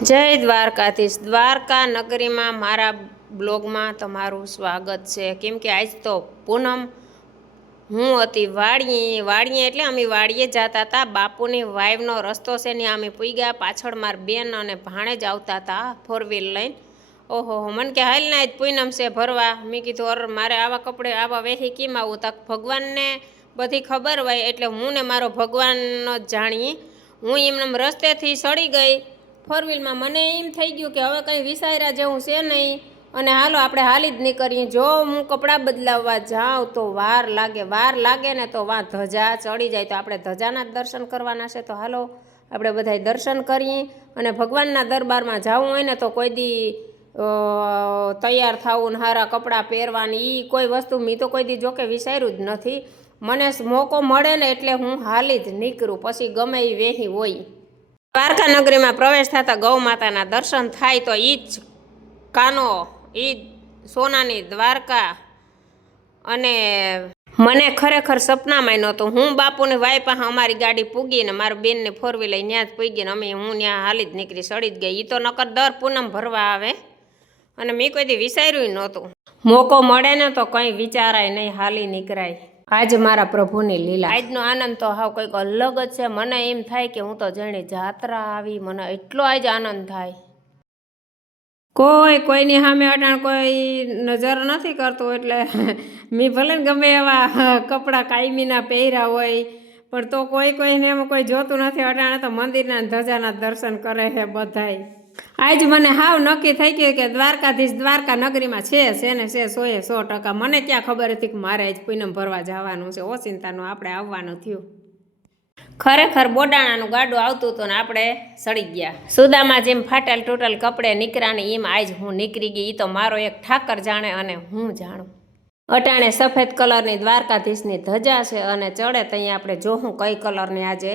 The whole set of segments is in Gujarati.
જય દ્વારકાધીશ। દ્વારકા નગરીમાં મારા બ્લોગમાં તમારું સ્વાગત છે। કેમ કે આજ તો પૂનમ હું હતી વાડીએ એટલે અમે વાડીએ જતા હતા। બાપુની વાઈવનો રસ્તો છે ને અમે પૂગ્યા। પાછળ મારી બેન અને ભાણેજ આવતા હતા 4 વ્હીલ લઈને। ઓહો મને કે હાલ ના આજ પૂનમ છે ભરવા। મેં કીધું અરે મારે આવા કપડે આવા વેહી કેમ આવું? તક ભગવાનને બધી ખબર હોય એટલે હું ને મારો ભગવાન જ જાણીએ। હું એમને રસ્તેથી સડી ગઈ 4 વ્હીલમાં। મને એમ થઈ ગયું કે હવે કંઈ વિસાયરા જેવું છે નહીં અને હાલો આપણે હાલી જ નીકળીએ। જો હું કપડાં બદલાવવા જાઉં તો વાર લાગે ને તો વાં ધજા ચડી જાય। તો આપણે ધજાના જ દર્શન કરવાના છે। તો હાલો આપણે બધાય દર્શન કરીએ। અને ભગવાનના દરબારમાં જવું હોય ને તો કોઈ દી તૈયાર થવું ને સારા કપડાં પહેરવાની એ કોઈ વસ્તુ મેં તો કોઈ દી જોકે વિચાર્યું જ નથી। મને મોકો મળે ને એટલે હું હાલી જ નીકળું, પછી ગમે એ વેહી હોય। દ્વારકા નગરીમાં પ્રવેશ થતા ગૌ માતાના દર્શન થાય તો ઈ જ કાનો, ઈ જ સોનાની દ્વારકા। અને મને ખરેખર સપનામાં નહોતું। હું બાપુની વાઈ પાસે અમારી ગાડી પૂગીને મારી બેનને 4 વ્હીલ ત્યાં જ પૂગીને હું ત્યાં હાલી જ નીકળી, સડી જ ગઈ। એ તો નકર દર પૂનમ ભરવા આવે અને મેં કોઈ દી વિચાર્યું નહોતું। મોકો મળે ને તો કંઈ વિચારાય નહીં, હાલી નીકળાય। આજ મારા પ્રભુની લીલા, આજનો આનંદ તો હાવ કંઈક અલગ જ છે। મને એમ થાય કે હું તો જાણે જાત્રા આવી, મને એટલો આજ આનંદ થાય। કોઈની સામે અટાણ કોઈ નજર નથી કરતું એટલે મેં ભલે ને ગમે એવા કપડાં કાયમીના પહેર્યા હોય પણ તો કોઈને એમાં કોઈ જોતું નથી। અટાણે તો મંદિરના ધજાના દર્શન કરે છે બધાય। આજ મને હાવ નક્કી થઈ ગયું કે દ્વારકાધીશ દ્વારકા નગરીમાં છે ને છે 100%। મને ક્યાં ખબર હતી કે મારે આજ પૂનમ ભરવા જવાનું છે। ઓચિંતાનું આપણે આવવાનું થયું। ખરેખર બોડાણાનું ગાડું આવતું હતું ને આપણે સડી ગયા। સુદામાં જેમ ફાટેલ તૂટેલ કપડે નીકળ્યા ને એમ આજ હું નીકળી ગઈ। એ તો મારો એક ઠાકર જાણે અને હું જાણું। અટાણે સફેદ કલરની દ્વારકાધીશની ધજા છે અને ચડે ત્યાં આપણે જોવું કઈ કલરની આજે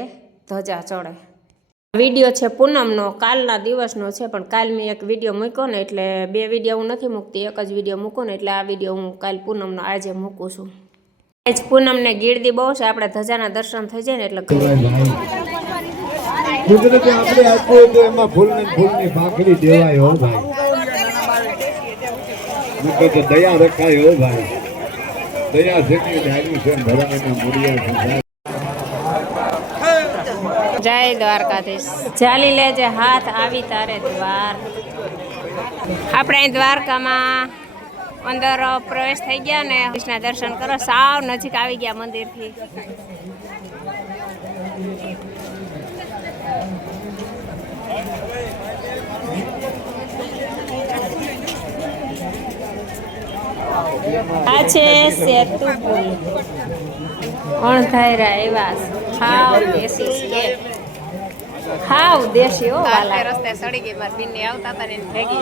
ધજા ચડે। વિડીયો છે પૂનમનો, કાલના દિવસનો છે પણ કાલ મેં એક વિડીયો મૂક્યો ને એટલે 2 વિડીયો હું નથી મૂકતી, એક જ વિડીયો મૂકું ને એટલે આ વિડીયો હું કાલ પૂનમનો આજે મૂકું છું। આજ પૂનમને ગીરદી બહુ છે, આપણે ધજાના દર્શન થઈ જાય ને એટલે કુદરતે આપણે આપ્યું તો એમાં ફૂલની પાંખડી દેવાય હો ભાઈ। તો દયા રખાય હો ભાઈ। દયા છે કે ડાયરી છે ભરાના મુડિયા છે। જય દ્વારકાધીશ। ચાલી લેજે હાથ આવી તારે દ્વાર। આપણે અહીં દ્વારકામાં અંદર પ્રવેશ થઈ ગયા ને કૃષ્ણ દર્શન કરો, સાવ નજીક આવી ગયા મંદિરથી। આ છે સેતુ પુલ, અણધાર્યા એવા હાવ દેશી છે, હાવ દેશી હો વાલા। રસ્તે સડી ગઈ મારી બીને આવતા હતા ને ભેગી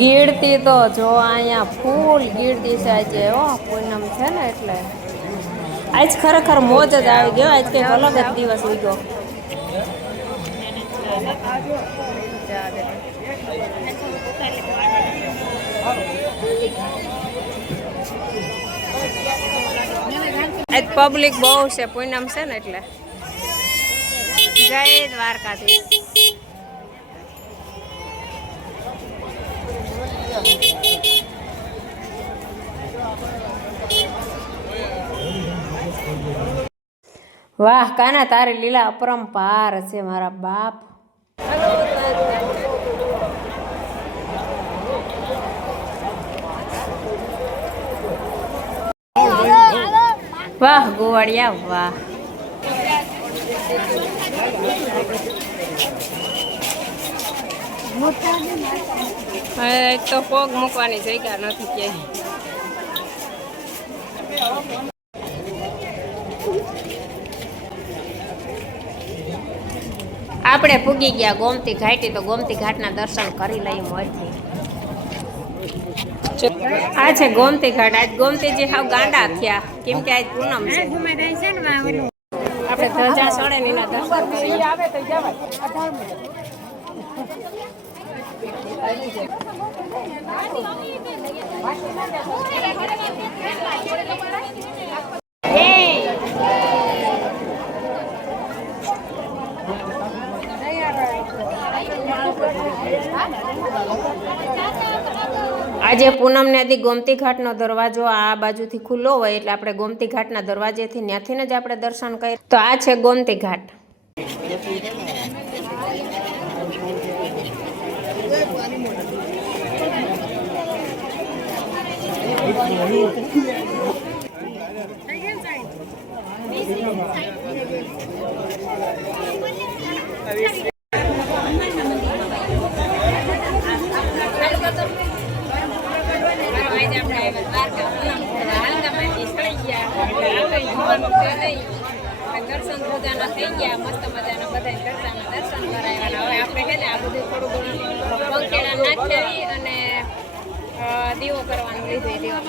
ગીરતી તો જો અહીંયા ફૂલ ગીરતી છે આજે હો, પૂનમ છે ને એટલે આજ ખરેખર મોજ જ આવી ગયો। આજ કંઈક અલગ જ દિવસ ઉગ્યો। આજ પબ્લિક બહુ છે, પૂનમ છે ને એટલે। જય દ્વારકાધીશ। વાહ કાના તારી લીલા અપરંપાર છે મારા બાપ। વાહ ગોવાળિયા વાહ। હવે તો પગ મૂકવાની જગ્યા નથી ક્યાંય। આપણે પૂગી ગયા ગોમતી ઘાટી, તો ગોમતી ઘાટના દર્શન કરી લઈએ મોરથી। આ છે ગોમતી ઘાટ। આજ ગોમતીજી હાવ ગાંડા થયા કેમ કે આજ પૂનમ છે। આપણે ધજા ચડે ને એના દર્શન કરીએ। આજે પૂનમને દી ગોમતી ઘાટનો દરવાજો આ બાજુથી ખુલ્લો હોય એટલે આપણે ગોમતી ઘાટના દરવાજેથી ત્યાંથી જ આપણે દર્શન કરીએ. તો આ છે ગોમતી ઘાટ. દર્શન પૂજાના થઈ ગયા, મસ્ત મજાના બધા દર્શન કરાવ્યા. હવે આપણે છે ને આ બધું થોડું ઘણું પંખેડા નાખી અને દીવો કરવાનું લીધું. દીવો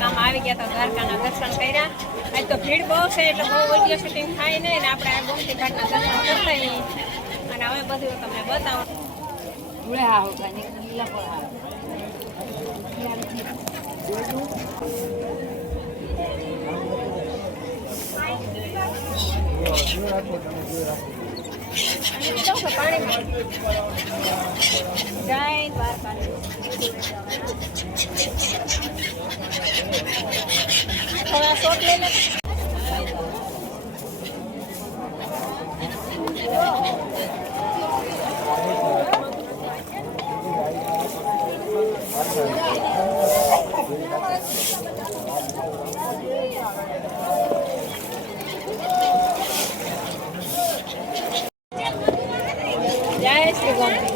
કામ આવી ગયા તો દ્વારકાના દર્શન કર્યા. આજ તો ભીડ બહુ છે એટલે બહુ વિડીયો શૂટિંગ થાય નહીં ને આપણે આ ગોમતી ઘાટના દર્શન કરતા અને હવે બધું તમને બતાવો. જય દ્વારકા. થોડા શોટ લઈ લે. જય શ્રી ગોમતી.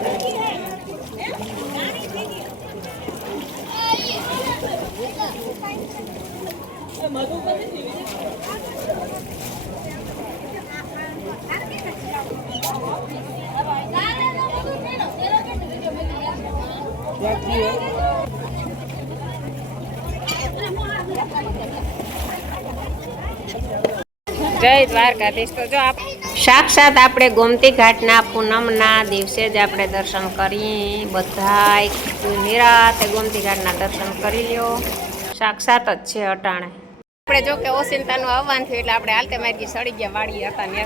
જય દ્વારકાધીશ. તો જો સાક્ષાત આપણે ગોમતી ઘાટના પૂનમના દિવસે જ આપણે દર્શન કરી. બધાય નિરાતે ગોમતી ઘાટના દર્શન કરી લ્યો. સાક્ષાત જ છે અટાણે. આપણે જો કે ઓસિંતાનું આવવાનું થયું એટલે આપણે હાલતે મારી સડી ગયા વાડી હતા ને.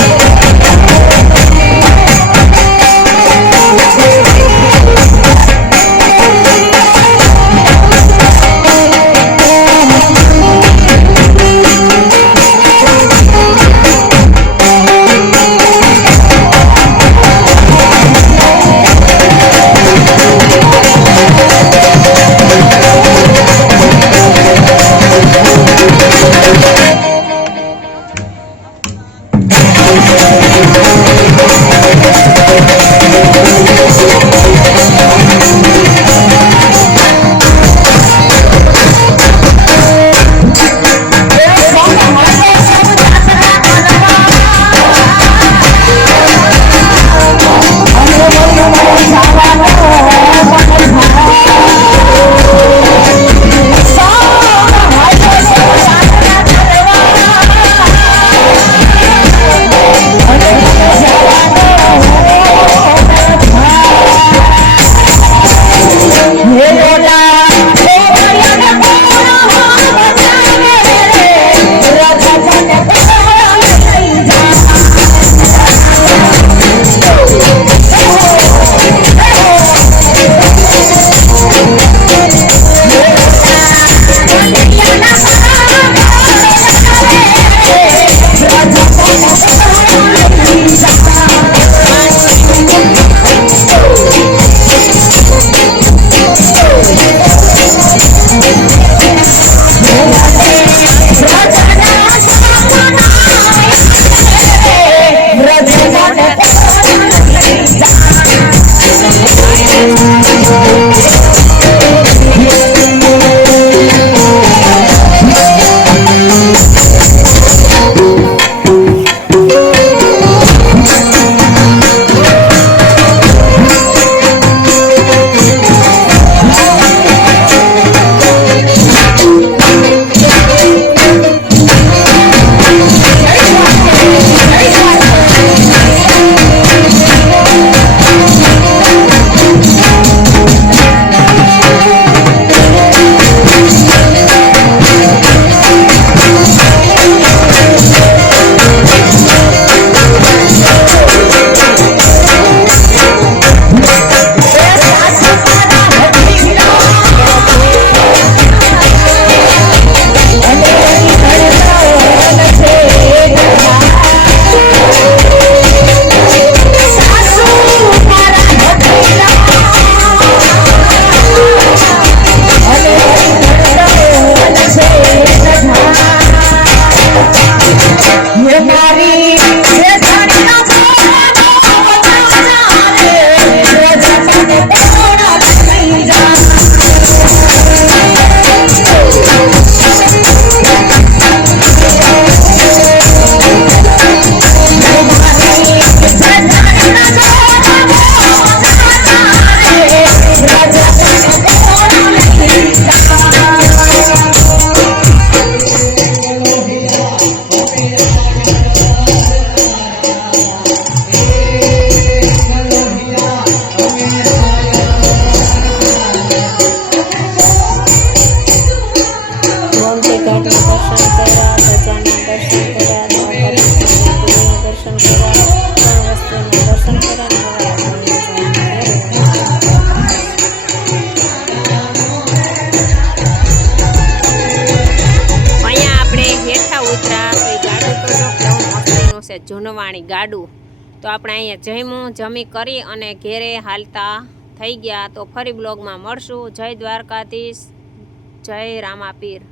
મોટી ઘાટના દર્શન કર્યા, ધજાના દર્શન કર્યા, દ્વારકાધીશના મંદિરના દર્શન કર્યા, ત્રણ વસ્તુના દર્શન કર્યા અને હવે આપણે જઈને ઘરે. અહીંયા આપણે હેઠા ઉતરા તો એ ગાડું તો જો કેવું મસ્તીનું છે, જૂનવાણી ગાડું. તો આપણે અહીંયા જમી કરી અને ઘેરે હાલતા થઈ ગયા. તો ફરી બ્લોગમાં મળશું. જય દ્વારકાધીશ, જય રામાપીર.